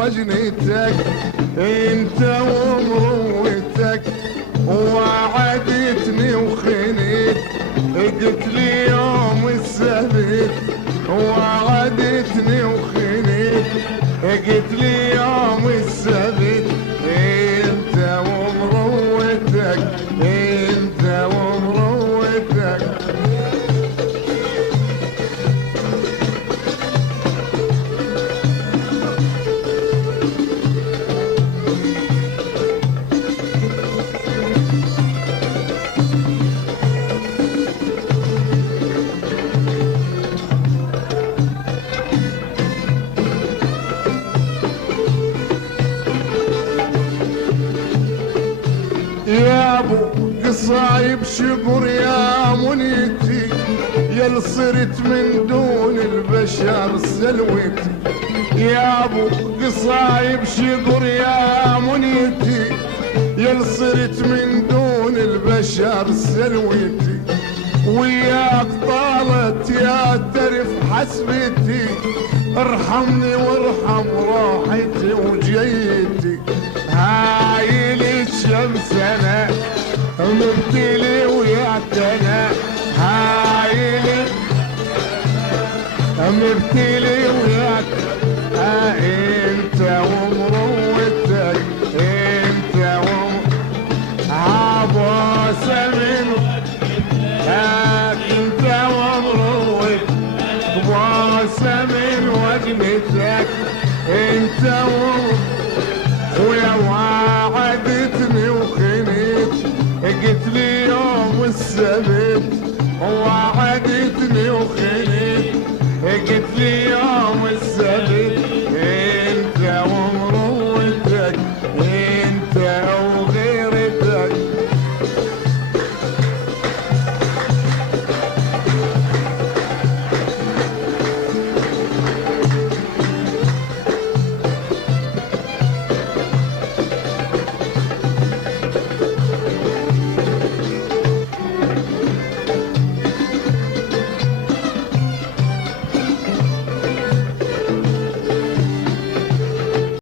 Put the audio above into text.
وجنتك انت ومروتك، وعدتني وخنيت قلت لي يوم السبت، وعدتني وخنيت قلت لي يوم السبت، انت ومروتك انت ومروتك. يا ابو قصايب شكر يا منيتي، يا صرت من دون البشر سلوتي. يا ابو قصايب شكر يا منيتي، يا صرت من دون البشر سلوتي. وياك طالت يا ترف حسبتي، ارحمني وارحم راحتي وجيتي. هاي الشمس انا مبتلي وياك انا، هاي مبتلي وياك انت ومروتك انت عباسه من انت ومروتك، باسه من وجنتك انت